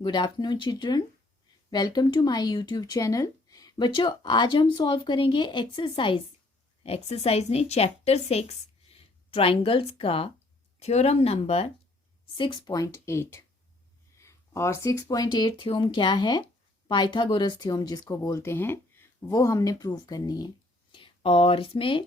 Good afternoon children, welcome to my YouTube channel. बच्चों, आज हम सॉल्व करेंगे एक्सरसाइज ने चैप्टर 6 ट्राइंगल्स का थ्योरम नंबर 6.8। और 6.8 थ्योरम क्या है? पाइथागोरस थ्योरम जिसको बोलते हैं, वो हमने प्रूव करनी है। और इसमें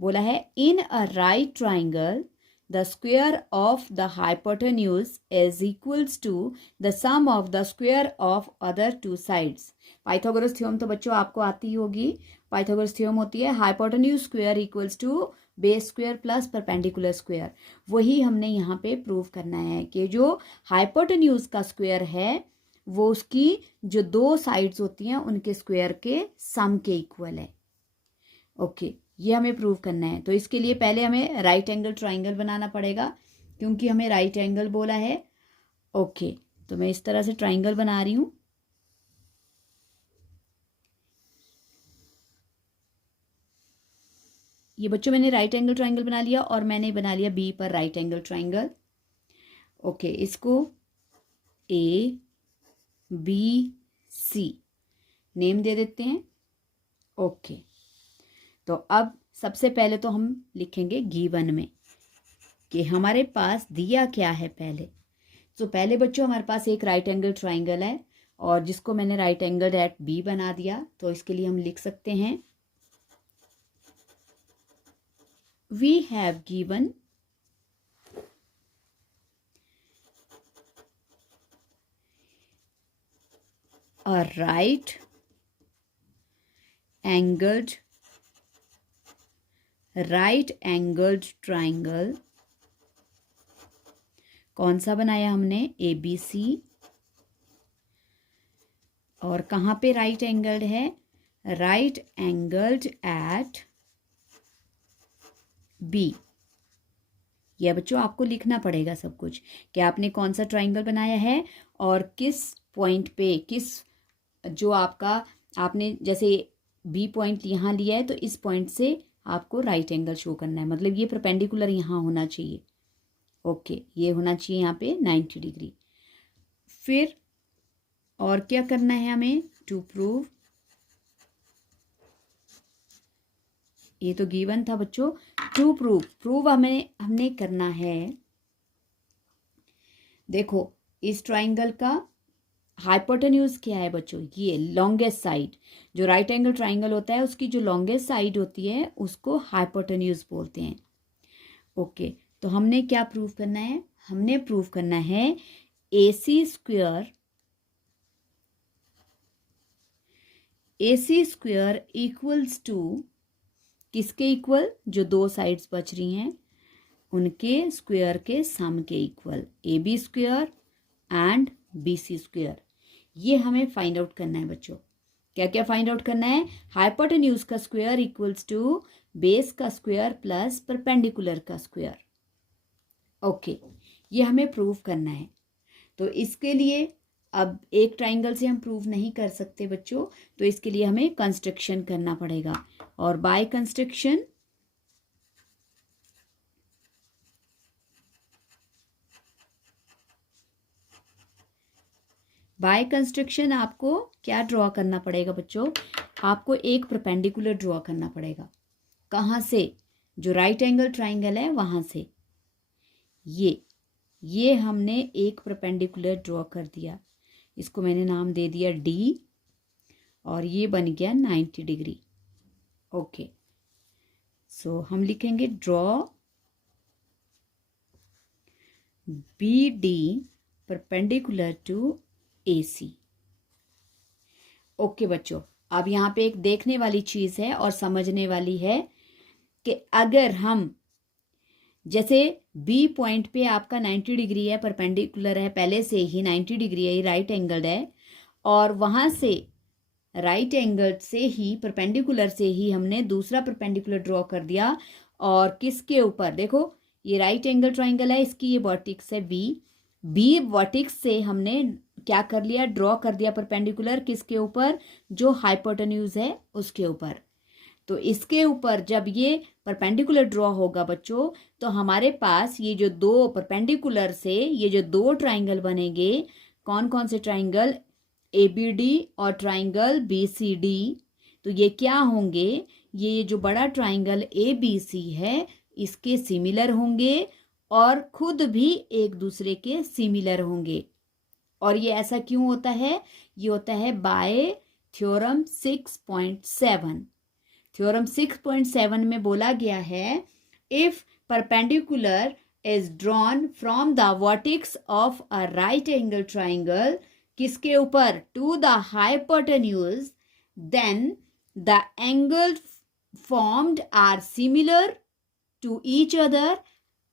बोला है in a right triangle the square of the hypotenuse is equals to the sum of the square of other two sides। Pythagoras theorem तो बच्चों आपको आती ही होगी। पाइथागोरस थ्योरम होती है hypotenuse square equals to base square plus perpendicular square. वही हमने यहाँ पे प्रूव करना है कि जो हाइपोटेन्यूज का स्क्वायर है वो उसकी जो दो साइड्स होती हैं उनके स्क्वायर के सम के इक्वल है। ओके, ये हमें प्रूव करना है। तो इसके लिए पहले हमें राइट एंगल ट्राइंगल बनाना पड़ेगा, क्योंकि हमें राइट एंगल बोला है। ओके, तो मैं इस तरह से ट्राइंगल बना रही हूं। ये बच्चों मैंने राइट एंगल ट्राइंगल बना लिया और मैंने बना लिया बी पर राइट एंगल ट्राइंगल। ओके, इसको ए बी सी नेम दे देते हैं। ओके, तो अब सबसे पहले तो हम लिखेंगे गिवन में कि हमारे पास दिया क्या है पहले। तो पहले बच्चों हमारे पास एक राइट एंगल ट्राइंगल है और जिसको मैंने राइट एंगल एट बी बना दिया। तो इसके लिए हम लिख सकते हैं we have given a right angled triangle. कौन सा बनाया हमने? A B C. और कहाँ पे राइट एंगल्ड है? Right angled at B. यह बच्चों आपको लिखना पड़ेगा सब कुछ कि आपने कौन सा ट्राइंगल बनाया है और किस पॉइंट पे, किस जो आपने जैसे बी पॉइंट यहाँ लिया है तो इस पॉइंट से आपको राइट एंगल शो करना है। मतलब ये परपेंडिकुलर यहाँ होना चाहिए। ओके, ये होना चाहिए यहाँ पे 90 डिग्री। फिर और क्या करना है हमें? टू प्रूव, ये तो गिवन था बच्चों। टू प्रूव हमने करना है। देखो, इस ट्राइंगल का हाइपोटेन्यूज क्या है बच्चों? ये लॉन्गेस्ट साइड। जो राइट एंगल ट्राइंगल होता है उसकी जो लॉन्गेस्ट साइड होती है उसको हाइपोटेन्यूज बोलते हैं। ओके, तो हमने क्या प्रूव करना है? हमने प्रूव करना है AC स्क्वायर इक्वल्स टू किसके इक्वल? जो दो साइड्स बच रही हैं उनके स्क्वायर के सम के equal, AB square and BC square. ये हमें फाइंड आउट करना है बच्चों। क्या क्या फाइंड आउट करना है? हाइपोटेन्यूज का स्क्वायर इक्वल्स टू बेस का स्क्वायर प्लस परपेंडिकुलर का स्क्वायर। ओके, ये हमें प्रूव करना है। तो इसके लिए अब एक ट्राइंगल से हम प्रूव नहीं कर सकते बच्चों, तो इसके लिए हमें कंस्ट्रक्शन करना पड़ेगा। और बाय कंस्ट्रक्शन आपको क्या ड्रॉ करना पड़ेगा बच्चों? आपको एक परपेंडिकुलर ड्रॉ करना पड़ेगा। कहाँ से? जो राइट एंगल ट्राइंगल है वहां से। ये हमने एक परपेंडिकुलर ड्रॉ कर दिया, इसको मैंने नाम दे दिया D और ये बन गया 90 डिग्री। ओके, सो हम लिखेंगे draw BD perpendicular to AC। Okay बच्चों, अब यहाँ पे एक देखने वाली चीज है और समझने वाली है कि अगर हम जैसे बी पॉइंट पे आपका 90 डिग्री है, परपेंडिकुलर है, पहले से ही 90 डिग्री है, ये राइट एंगल्ड है, और वहां से राइट एंगल से ही परपेंडिकुलर से ही हमने दूसरा परपेंडिकुलर ड्रॉ कर दिया। और किसके ऊपर? देखो, ये राइट एंगल ट्राइंगल है, इसकी ये वर्टिक्स है बी वर्टिक्स से हमने क्या कर लिया? ड्रॉ कर दिया परपेंडिकुलर। किसके ऊपर? जो हाइपोटेन्यूज है उसके ऊपर। तो इसके ऊपर जब ये परपेंडिकुलर ड्रॉ होगा बच्चों, तो हमारे पास ये जो दो परपेंडिकुलर से ये जो दो ट्राइंगल बनेंगे, कौन कौन से ट्राइंगल, ABD और ट्राइंगल BCD, तो ये क्या होंगे, ये जो बड़ा ट्राइंगल ABC है इसके सिमिलर होंगे और खुद भी एक दूसरे के सिमिलर होंगे। और ये ऐसा क्यों होता है, ये होता है बाय थ्योरम 6.7। थ्योरम 6.7 में बोला गया है, if perpendicular is drawn from the vertex of a right angle triangle, किसके ऊपर, to the hypotenuse, then the angle formed are similar to each other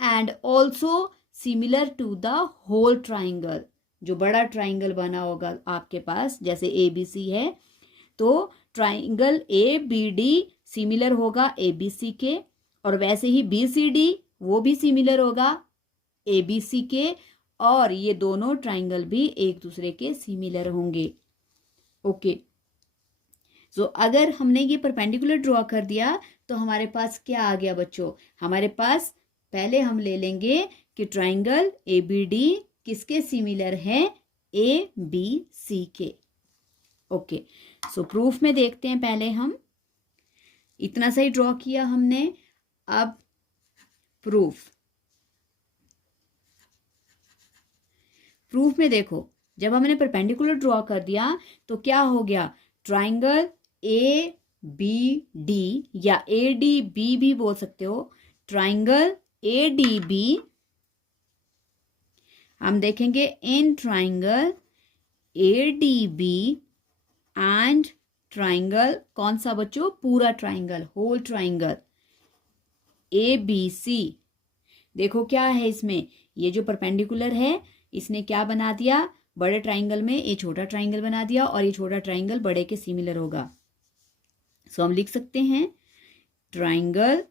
and also similar to the whole triangle। जो बड़ा triangle बना होगा आपके पास, जैसे ABC है, तो ट्राइंगल ABD सिमिलर होगा ABC के, और वैसे ही BCD वो भी सिमिलर होगा ABC के, और ये दोनों ट्राइंगल भी एक दूसरे के सिमिलर होंगे। ओके, सो अगर हमने ये परपेंडिकुलर ड्रॉ कर दिया तो हमारे पास क्या आ गया बच्चों, हमारे पास पहले हम ले लेंगे कि ट्राइंगल ABD किसके सिमिलर है, ABC के। ओके, सो प्रूफ में देखते हैं, पहले हम इतना सही ड्रॉ किया हमने, अब प्रूफ में देखो, जब हमने परपेंडिकुलर ड्रॉ कर दिया तो क्या हो गया, ट्राइंगल ABD या ADB भी बोल सकते हो, ट्राइंगल ADB, हम देखेंगे in triangle ADB and triangle कौन सा बच्चों, पूरा ट्राइंगल, होल ट्राइंगल ABC। देखो क्या है इसमें, ये जो परपेंडिकुलर है इसने क्या बना दिया, बड़े ट्राइंगल में ये छोटा ट्राइंगल बना दिया, और ये छोटा ट्राइंगल बड़े के सिमिलर होगा। सो हम लिख सकते हैं triangle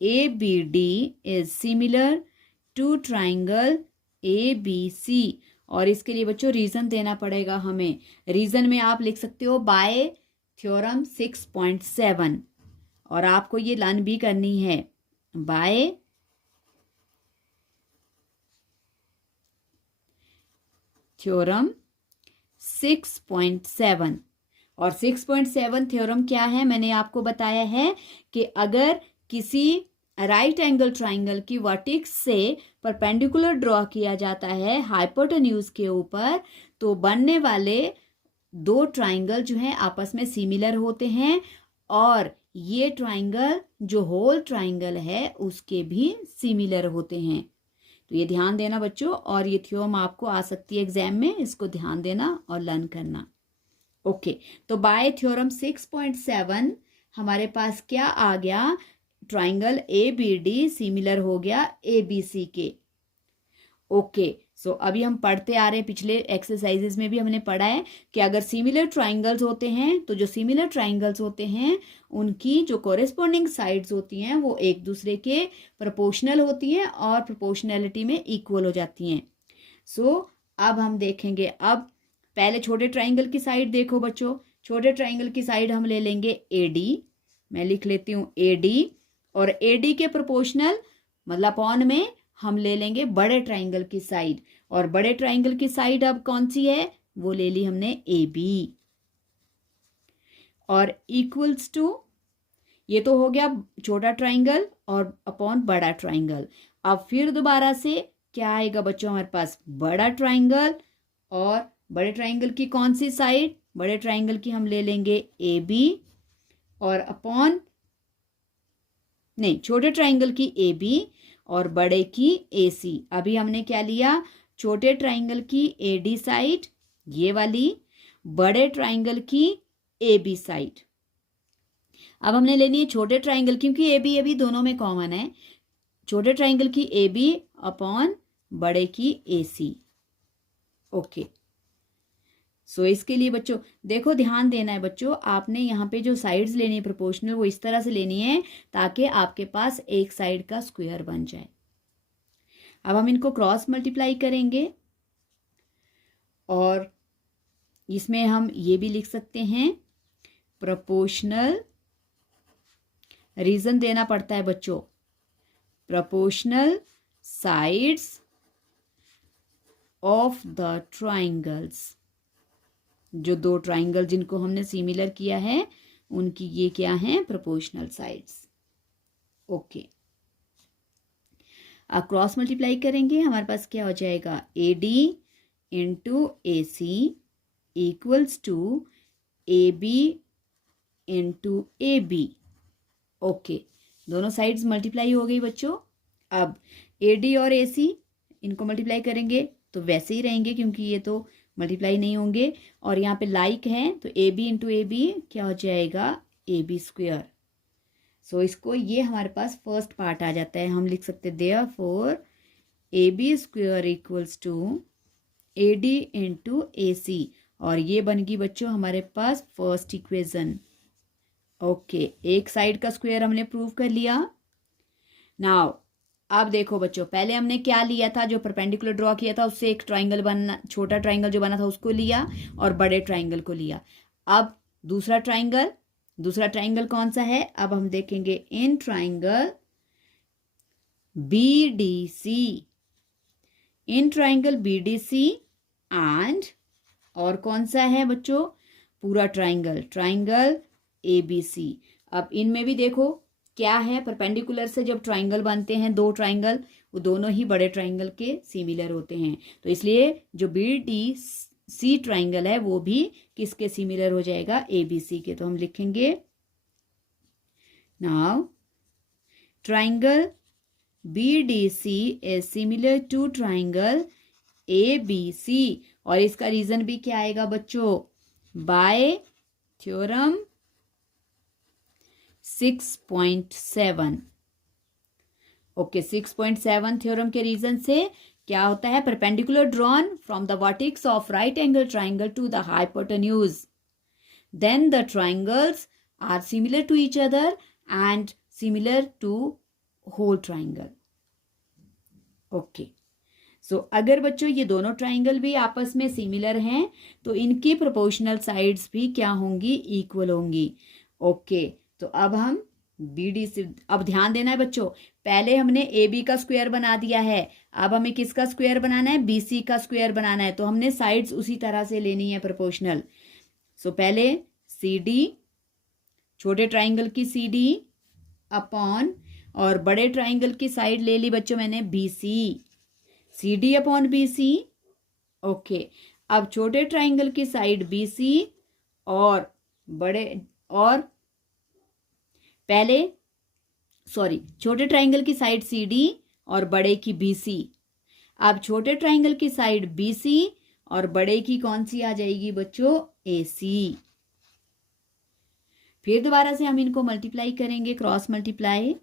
ABD is similar to triangle ABC, और इसके लिए बच्चों रीजन देना पड़ेगा हमें। रीजन में आप लिख सकते हो बाय थ्योरम 6.7, और आपको ये लर्न भी करनी है बाय थ्योरम 6.7। और 6.7 थ्योरम क्या है, मैंने आपको बताया है कि अगर किसी राइट एंगल ट्राइंगल की वर्टेक्स से परपेंडिकुलर ड्रॉ किया जाता है हाइपोटेन्यूज के ऊपर, तो बनने वाले दो ट्राइंगल जो हैं आपस में सिमिलर होते हैं, और ये ट्राइंगल जो होल ट्राइंगल है उसके भी सिमिलर होते हैं। तो ये ध्यान देना बच्चों, और ये थ्योरम आपको आ सकती है एग्जाम में, इसको ध्यान देना और लर्न करना। ओके, तो बाय थ्योरम 6.7 हमारे पास क्या आ गया, ट्राइंगल ABD सिमिलर हो गया ABC के। ओके, सो अभी हम पढ़ते आ रहे हैं, पिछले एक्सरसाइजेज में भी हमने पढ़ा है कि अगर सिमिलर ट्राइंगल्स होते हैं तो जो सिमिलर ट्राइंगल्स होते हैं उनकी जो कोरेस्पॉन्डिंग साइड्स होती हैं वो एक दूसरे के प्रोपोर्शनल होती हैं और प्रोपोर्शनैलिटी में इक्वल हो जाती हैं। सो अब हम देखेंगे, अब पहले छोटे ट्राइंगल की साइड देखो बच्चों, छोटे ट्राइंगल की साइड हम ले लेंगे AD, मैं लिख लेती हूँ AD, और AD के प्रोपोर्शनल मतलब अपॉन में हम ले लेंगे बड़े ट्राइंगल की साइड, और बड़े ट्राइंगल की साइड अब कौन सी है, वो ले ली हमने AB, और इक्वल्स टू, ये तो हो गया छोटा ट्राइंगल और अपॉन बड़ा ट्राइंगल। अब फिर दोबारा से क्या आएगा बच्चों हमारे पास, बड़ा ट्राइंगल, और बड़े ट्राइंगल की कौन सी साइड, बड़े ट्राइंगल की हम ले लेंगे AB, और अपॉन नहीं, छोटे ट्राइंगल की AB और बड़े की AC। अभी हमने क्या लिया, छोटे ट्राइंगल की AD साइड ये वाली, बड़े ट्राइंगल की AB साइड। अब हमने लेनी है छोटे ट्राइंगल, क्योंकि AB दोनों में कॉमन है, छोटे ट्राइंगल की AB अपॉन बड़े की AC। ओके, सो इसके लिए बच्चों देखो ध्यान देना है बच्चों, आपने यहाँ पे जो साइड्स लेनी है प्रोपोर्शनल वो इस तरह से लेनी है ताकि आपके पास एक साइड का स्क्वायर बन जाए। अब हम इनको क्रॉस मल्टीप्लाई करेंगे, और इसमें हम ये भी लिख सकते हैं प्रोपोर्शनल, रीजन देना पड़ता है बच्चों, proportional sides of the triangles, जो दो ट्राइंगल जिनको हमने सिमिलर किया है उनकी ये क्या है, प्रोपोर्शनल साइड्स। ओके, अब क्रॉस मल्टीप्लाई करेंगे, हमारे पास क्या हो जाएगा, A D into A C equals to A B into A B. Okay, दोनों साइड्स मल्टीप्लाई हो गई बच्चों। अब ए डी और ए सी इनको मल्टीप्लाई करेंगे तो वैसे ही रहेंगे क्योंकि ये तो मल्टीप्लाई नहीं होंगे, और यहाँ पे लाइक है तो A B into A B क्या हो जाएगा, ए बी स्क्वेयर। सो इसको ये हमारे पास फर्स्ट पार्ट आ जाता है, हम लिख सकते therefore A B square equals to A D into A C, और ये बन गई बच्चों हमारे पास फर्स्ट इक्वेशन। ओके, एक साइड का स्क्वायर हमने प्रूव कर लिया। नाउ अब देखो बच्चों, पहले हमने क्या लिया था, जो परपेंडिकुलर ड्रॉ किया था उससे एक ट्राइंगल बनना, छोटा ट्राइंगल जो बना था उसको लिया और बड़े ट्राइंगल को लिया। अब दूसरा ट्राइंगल कौन सा है, अब हम देखेंगे in triangle B D C, in triangle B D C and और कौन सा है बच्चों, पूरा ट्राइंगल ए बी सी। अब इनमें भी देखो क्या है, परपेंडिकुलर से जब ट्राइंगल बनते हैं दो ट्राइंगल, वो दोनों ही बड़े ट्राइंगल के सिमिलर होते हैं, तो इसलिए जो बी डी सी ट्राइंगल है वो भी किसके सिमिलर हो जाएगा, ए बी सी के। तो हम लिखेंगे now triangle B D C is similar to triangle A B C, और इसका रीजन भी क्या आएगा बच्चों, बाय थ्योरम 6.7। ओके, 6.7 थ्योरम के रीजन से क्या होता है, perpendicular drawn from the vertex of right angle triangle to the hypotenuse, then the triangles are similar to each other and similar to whole triangle. Okay, so अगर बच्चों ये दोनों triangle भी आपस में सिमिलर हैं तो इनकी प्रोपोर्शनल साइड्स भी क्या होंगी, इक्वल होंगी। ओके, तो अब हम बी डी सी, अब ध्यान देना है बच्चों, पहले हमने ए बी का स्क्वायर बना दिया है, अब हमें किसका स्क्वायर बनाना है, बी सी का स्क्वायर बनाना है, तो हमने साइड्स उसी तरह से लेनी है प्रोपोर्शनल। सो पहले सी डी, छोटे ट्राइंगल की सी डी अपॉन, और बड़े ट्राइंगल की साइड ले ली बच्चों मैंने B C, C D upon B C. Okay, अब छोटे ट्राइंगल की साइड बी सी और बड़े, और पहले छोटे ट्राइंगल की साइड सी डी और बड़े की बी सी। अब छोटे ट्राइंगल की साइड बी सी और बड़े की कौन सी आ जाएगी बच्चों, ए सी। फिर दोबारा से हम इनको मल्टीप्लाई करेंगे, cross multiply.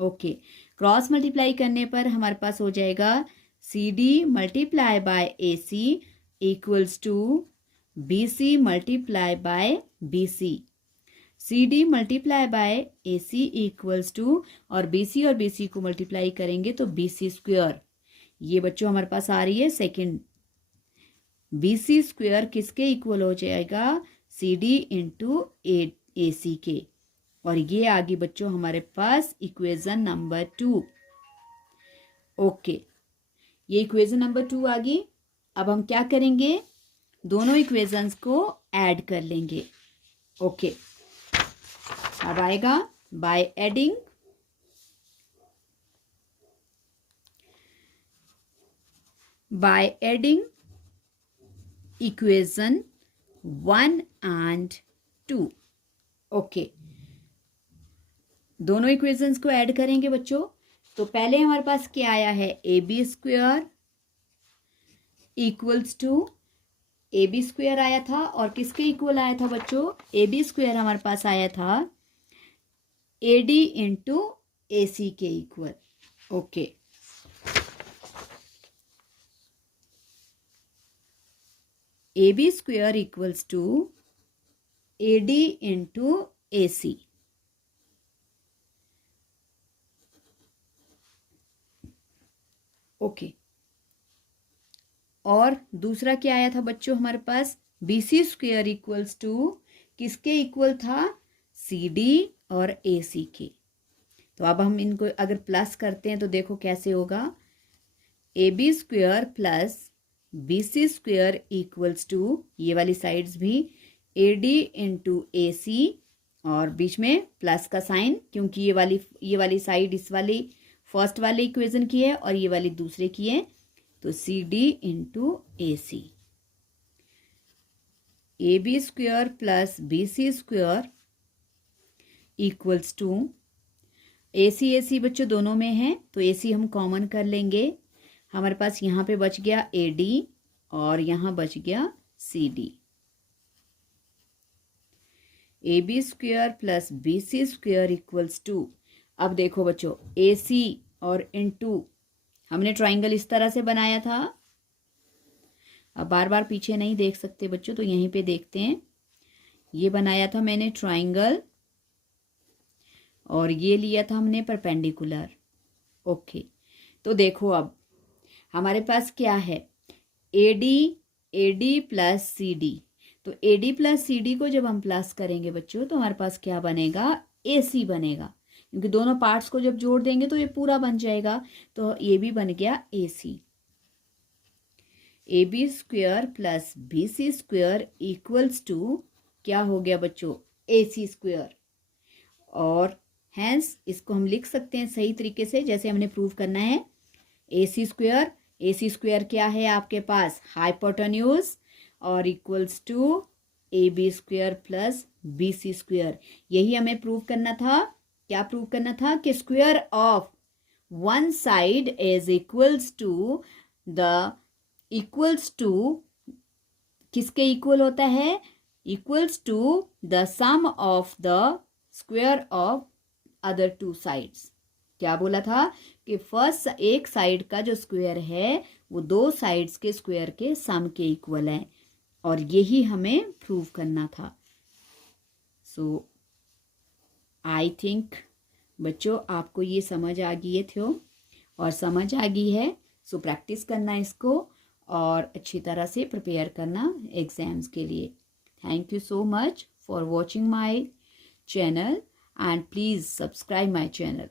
Okay, cross multiply करने पर हमारे पास हो जाएगा C D multiply by A C equals to B C multiply by B C, C D multiply by A C equals to, और बी सी और बी सी को मल्टीप्लाई करेंगे तो बी सी स्क्वेयर, ये बच्चों हमारे पास आ रही है सेकंड, बी सी स्क्वेयर किसके इक्वल हो जाएगा, C D into A C के, और ये आ गई बच्चों हमारे पास इक्वेशन नंबर 2। ओके, ये इक्वेशन नंबर 2 आ गई। अब हम क्या करेंगे, दोनों इक्वेशंस को ऐड कर लेंगे। ओके, अब आएगा by adding equation 1 and 2। Okay, दोनों इक्वेशंस को ऐड करेंगे बच्चों। तो पहले हमारे पास क्या आया है, A B square equals to, A B square आया था और किसके इक्वल आया था बच्चों, ए बी स्क्वेयर हमारे पास आया था ए डी इंटू ए सी के equal. Okay, A B square equals to A D into A C. Okay, और दूसरा क्या आया था बच्चों हमारे पास, B C square equals to किसके इक्वल था, सी डी और ए सी के। तो अब हम इनको अगर प्लस करते हैं तो देखो कैसे होगा, A B square plus BC square equals to, ये वाली साइड्स भी AD इंटू AC, और बीच में प्लस का साइन, क्योंकि ये वाली साइड इस वाली फर्स्ट वाले इक्वेशन की है और ये वाली दूसरे की है, तो CD into AC। AB square plus BC square equals to, AC बच्चों दोनों में है तो AC हम कॉमन कर लेंगे। हमारे पास यहाँ पे बच गया AD और यहाँ बच गया CD। AB square plus BC square equals to, अब देखो बच्चों AC और इनटू, हमने ट्राइंगल इस तरह से बनाया था। अब बार बार पीछे नहीं देख सकते बच्चों, तो यहीं पे देखते हैं। ये बनाया था मैंने ट्राइंगल और ये लिया था हमने परपेंडिकुलर। ओके, तो देखो अब हमारे पास क्या है, AD प्लस CD। तो AD प्लस CD को जब हम प्लस करेंगे बच्चों तो हमारे पास क्या बनेगा, AC बनेगा, क्योंकि दोनों पार्ट्स को जब जोड़ देंगे तो ये पूरा बन जाएगा। तो ये भी बन गया AC। AB square plus BC square equals to, क्या हो गया बच्चों, AC स्क्वायर। और हैंस इसको हम लिख सकते हैं सही तरीके से, जैसे हमने प्रूव करना है। AC स्क्वायर क्या है आपके पास, हाइपोटेन्यूज, और equals to AB square plus BC square. यही हमें प्रूव करना था। क्या प्रूव करना था, कि square of one side is equals to the, equals to किसके इक्वल होता है, equals to the sum of the square of other two sides. क्या बोला था, कि फर्स्ट एक साइड का जो स्क्वायर है वो दो साइड्स के स्क्वायर के सम के इक्वल है, और यही हमें प्रूव करना था। सो आई थिंक बच्चों आपको ये समझ आ गई है थ्योरम, और समझ आ गई है। सो प्रैक्टिस करना इसको और अच्छी तरह से प्रिपेयर करना एग्जाम्स के लिए। Thank you so much for watching my channel and please subscribe my channel.